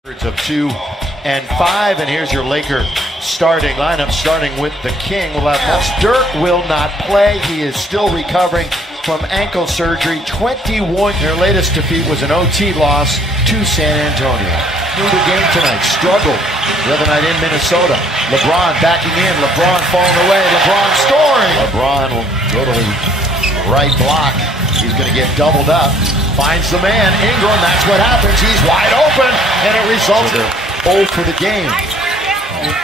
Of 2 and 5, and here's your Laker starting lineup, starting with the King. We'll have Dirk will not play. He is still recovering from ankle surgery. 21. Their latest defeat was an OT loss to San Antonio. Through the game tonight, struggled the other night in Minnesota. LeBron backing in, LeBron falling away, LeBron scoring. LeBron will go to the right block. He's going to get doubled up. Finds the man, Ingram, that's what happens. He's wide open, and it results in 0 for the game.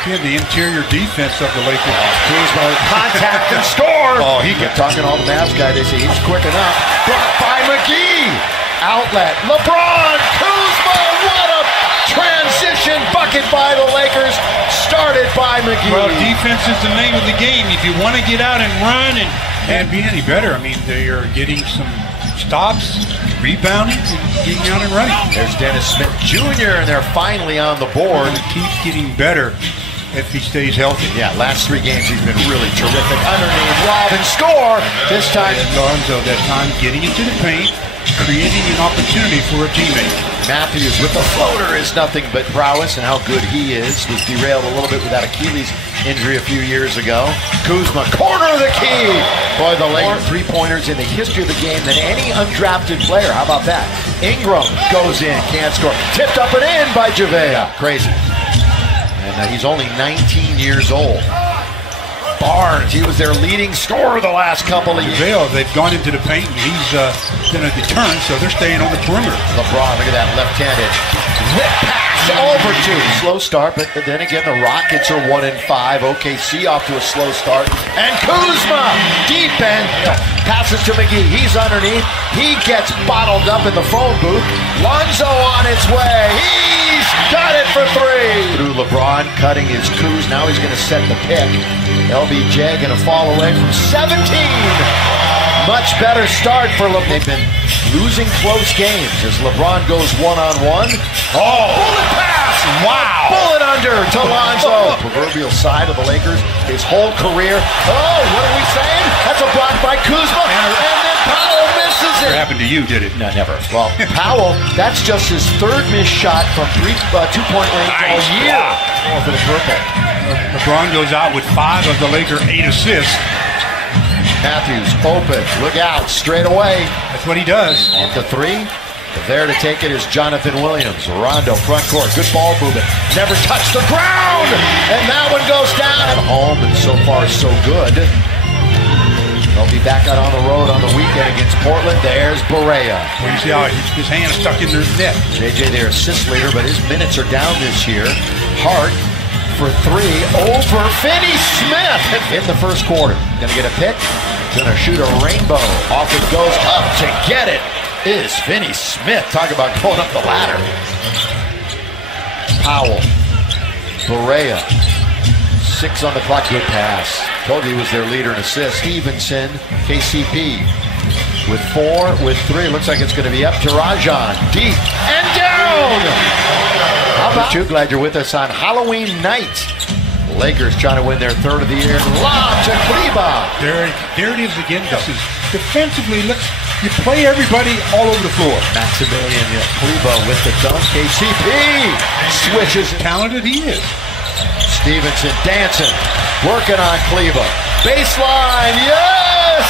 Again, the interior defense of the Lakers. Kuzma contact and score. Oh, he kept talking to all the Mavs guy. They say he's quick enough. Blocked by McGee. Outlet. LeBron. Kuzma. What a transition bucket by the Lakers. Started by McGee. Well, defense is the name of the game. If you want to get out and run and can't be any better. I mean, they are getting some stops, rebounding, and getting out and running. There's Dennis Smith Jr., and they're finally on the board. He keeps getting better if he stays healthy. Yeah, last 3 games he's been really terrific. Underneath, lob and score. This time, Lonzo, that time getting into the paint, creating an opportunity for a teammate. Matthews with the floater is nothing but prowess, and how good he is. Was derailed a little bit with that Achilles injury a few years ago. Kuzma, corner of the key. Boy, the Lakers 3-pointers in the history of the game than any undrafted player. How about that? Ingram goes in, can't score. Tipped up and in by JaVale. Crazy. And he's only 19 years old. Barnes, he was their leading scorer the last couple of years. JaVale, they've gone into the paint, and he's been a deterrent, so they're staying on the perimeter. LeBron, look at that left-handed whip pass over 2. Slow start, but then again, the Rockets are 1 and 5. OKC off to a slow start. And Kuzma, deep end, passes to McGee. He's underneath. He gets bottled up in the phone booth. Lonzo on its way. He's got it for 3. Through LeBron, cutting his Kuz. Now he's going to set the pick. LBJ going to fall away from 17. Much better start for LeBron. They've been losing close games as LeBron goes one-on-one. Oh, bullet pass! Wow! Bullet under to Lonzo. Proverbial side of the Lakers, his whole career. Oh, what are we saying? That's a block by Kuzma, and then Powell misses it. What happened to you, did it? No, never. Well, Powell, that's just his 3rd missed shot from 2-point range all year. Oh, for the purple. LeBron goes out with 5 of the Lakers' 8 assists. Matthews open, look out, straight away. That's what he does. And the 3. There to take it is Jonathan Williams. Rondo, front court, good ball movement. Never touched the ground! And that one goes down. At home, and so far so good. They'll be back out on the road on the weekend against Portland. There's Barea. Well, you see how his hand's stuck in their net. JJ, their assist leader, but his minutes are down this year. Hart for 3 over Finney Smith in the first quarter. Gonna get a pick, gonna shoot a rainbow. Off it goes, up to get it is Finney Smith. Talk about going up the ladder. Powell, Barea, 6 on the clock, good pass. Told you he was their leader in assists. Stevenson, KCP with 4, with 3. Looks like it's gonna be up to Rajon. Deep and down! How about you? Glad you're with us on Halloween night. Lakers trying to win their 3rd of the year. Lob to Kleber. There it is again. This is defensively. You play everybody all over the floor. Maximilian Kleber with the dunk. KCP switches. Talented he is. Stevenson dancing, working on Kleber. Baseline, yes!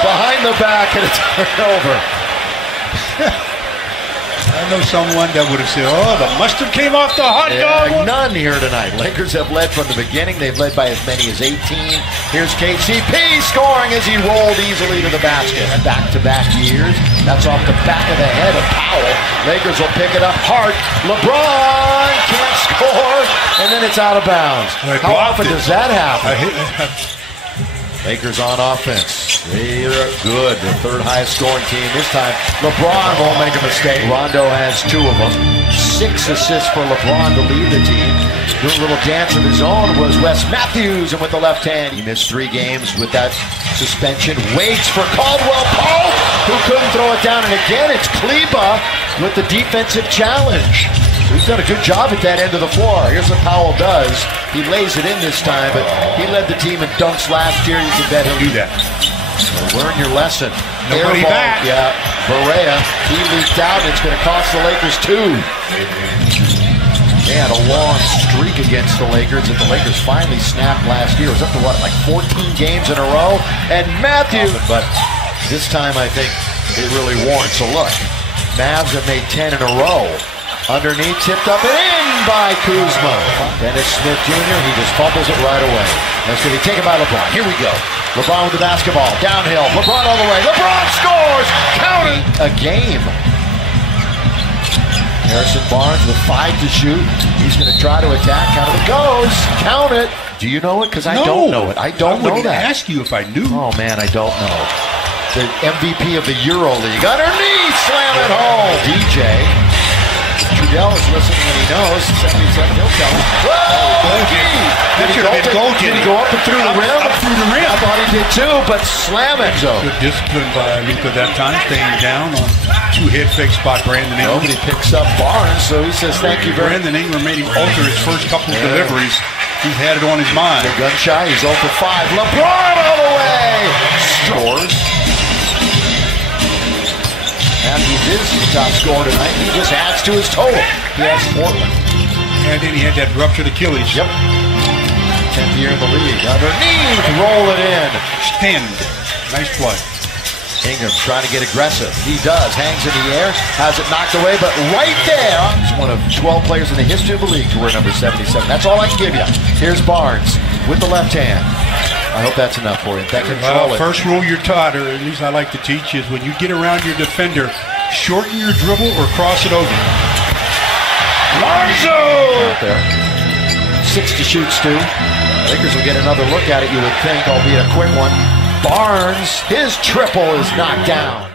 Behind the back and a turnover. I know someone that would have said, oh, the mustard came off the hot dog. None here tonight. Lakers have led from the beginning. They've led by as many as 18. Here's KCP scoring as he rolled easily to the basket. Back-to-back years. That's off the back of the head of Powell. Lakers will pick it up. Hart. LeBron can't score. And then it's out of bounds. How often does that happen? Lakers on offense. They're good. The 3rd highest scoring team this time. LeBron won't make a mistake. Rondo has 2 of them. 6 assists for LeBron to lead the team. Doing a little dance of his own was Wes Matthews, and with the left hand, he missed 3 games with that suspension. Waits for Caldwell Pope, who couldn't throw it down. And again, it's Kleber with the defensive challenge. He's done a good job at that end of the floor. Here's what Powell does. He lays it in this time, but he led the team in dunks last year. You can bet he'll do that. So learn your lesson. Nobody back. Yeah, Barea, he leaked out. It's going to cost the Lakers 2. They had a long streak against the Lakers that the Lakers finally snapped last year. It was up to what, like 14 games in a row? And Matthew, but this time I think it really warrants a look. Mavs have made 10 in a row. Underneath, tipped up and in by Kuzma. Dennis Smith Jr., he just fumbles it right away. That's going to be taken by LeBron. Here we go. LeBron with the basketball. Downhill. LeBron all the way. LeBron scores! Count it! A game. Harrison Barnes with 5 to shoot. He's going to try to attack. Count it goes. Count it. Do you know it? Because I don't know it. I don't know that. I ask you if I knew. Oh, man, I don't know. The MVP of the Euro League. Underneath, slam it home. DJ. Trudell is listening and he knows. 77, he'll tell him. Whoa! That should have been goal. Did he go up and through the rim? Up through the rim. I thought he did too, but slam it. So good discipline by Luka that time, staying down on 2 hit fakes by Brandon Ingram. nobody picks up Barnes, so he says thank you very much. Brandon Ingram made him alter his first couple of deliveries. He's had it on his mind. The gun shy, he's 0 for 5. LeBron all the way! Scores. Matthews is the top scorer tonight. He just adds to his total. He has Portland. And then he had that ruptured Achilles. Yep. 10th year in the league. Underneath, roll it in. Stand. Nice play. Ingram trying to get aggressive. He does. Hangs in the air. Has it knocked away, but right there. He's one of 12 players in the history of the league to wear number 77. That's all I can give you. Here's Barnes with the left hand. I hope that's enough for you. That control it. First rule you're taught, or at least I like to teach, is when you get around your defender, shorten your dribble or cross it over. Lonzo! Out there. 6 to shoot, Stu. Lakers will get another look at it, you would think, albeit a quick one. Barnes, his triple is knocked down.